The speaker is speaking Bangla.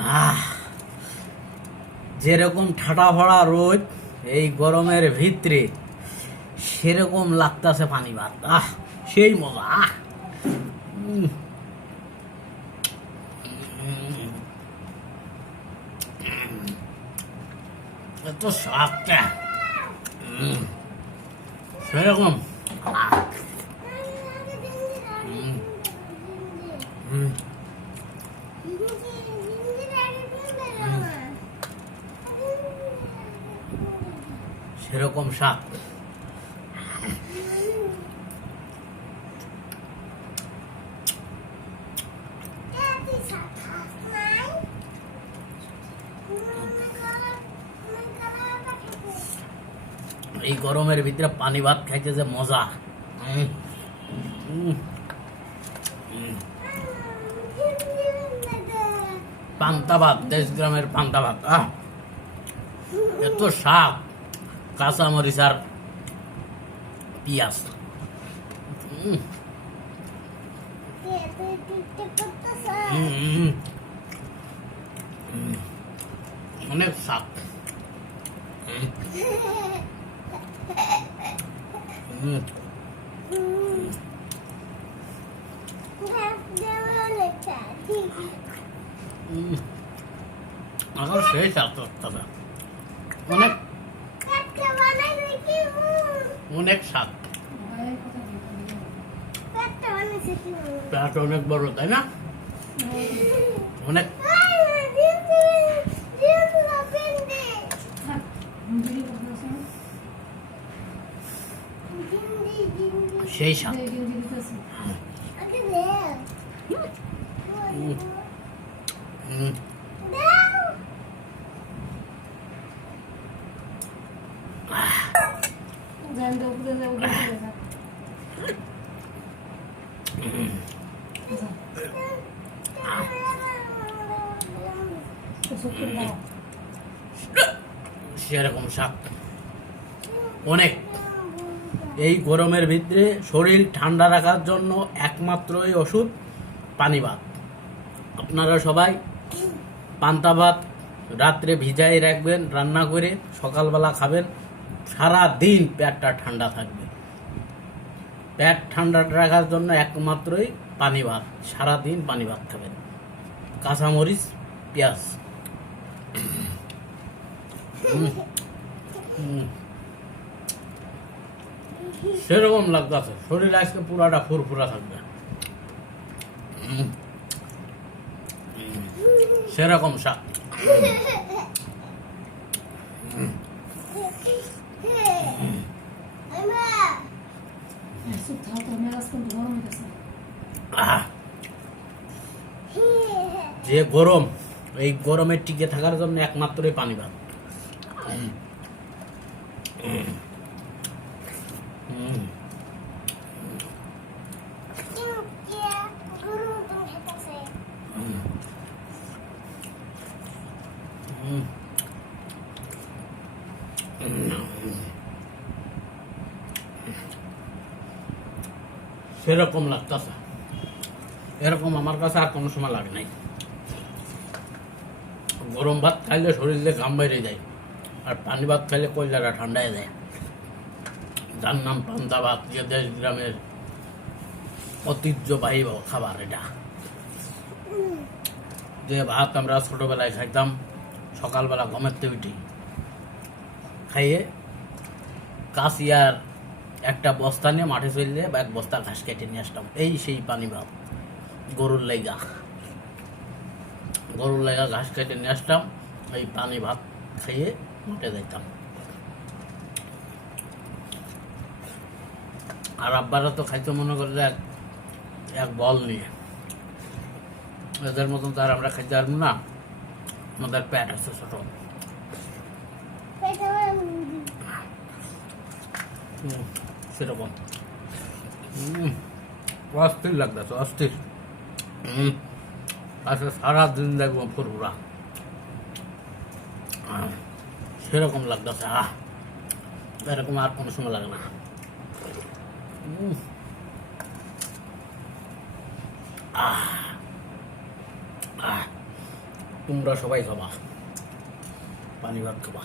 আহ যেরকম ঠাটা ভরা রোদ এই গরমের ভিতরে সেরকম লাগতাছে পানি ভাত। সেই মজা। উম, এত স্বাদটা সেরকম। আহ, উম, উম, সেরকম স্বাদ। এই গরমের ভিতরে পানি ভাত খাইতে যে মজা। উম, উম, উম। পান্তা ভাত, 10 গ্রামের পান্তা ভাত। এত শাক, কাঁচা মরিচ আর পিঁয়াজ। উম, উম, উম, অনেক শাক। উম, উম, উম। এখন সেই শাক তবে অনেক অনেক শাক। পেট অনেক বড়, তাই না? অনেক। সেই শাক। উম, উম, সেরকম শাক অনেক। এই গরমের ভিতরে শরীর ঠান্ডা রাখার জন্য একমাত্রই ওষুধ পানি ভাত। আপনারা সবাই পান্তা ভাত রাত্রে ভিজাই রাখবেন, রান্না করে সকালবেলা খাবেন। সারা দিন পেটটা ঠান্ডা থাকবে। পেট ঠান্ডা রাখার জন্য একমাত্রই পানি ভাত। সারা দিন পানি ভাত খাবেন, কাঁচামরিচ, পেঁয়াজ। উম, উম, সেরকম লাগতেছে। শরীর আজকে পুরাটা ফুরফুরা থাকবে। উম, সেরকম শাক। আহ, যে গরম, এই গরমে টিকে থাকার জন্য একমাত্রই পানি ভাত। উম, উম, সেরকম লাগতেছে। এরকম আমার কাছে আর কোনো সময় লাগে নাই। গরম ভাত খাইলে শরীরে ঘাম বাইরে যায়, আর পানি ভাত খাইলে কয়লাটা ঠান্ডা হয়ে যায়। যার নাম পান্তা ভাত, যে 10 গ্রামের ঐতিহ্যবাহী খাবার। এটা যে ভাত আমরা ছোটবেলায় খাইতাম, সকালবেলা ঘুমের থেকে উঠি খাইয়ে কাশিয়ার একটা বস্তা নিয়ে মাঠে চললে বা এক বস্তা ঘাস কেটে নিয়ে আসতাম। এই সেই পানি ভাত। গরুর লেগা ঘাস কেটে নিয়ে আসতাম, এই পানি ভাত খেয়ে উঠে যাইতাম। আর আব্বারা তো খাইতে মনে করে এক এক বল নিয়ে। এদের মতন তো আর আমরা খাইতে পারবো না, আমাদের পেট আছে ছোট। সেরকম অস্থির লাগতেছে, অস্থির। আজকে সারাদিন দেখবো ফুরফুরা। সেরকম লাগতেছে। এরকম আর কোনো সময় লাগে না। তোমরা সবাই খাবা, পানি ভাত খাবা।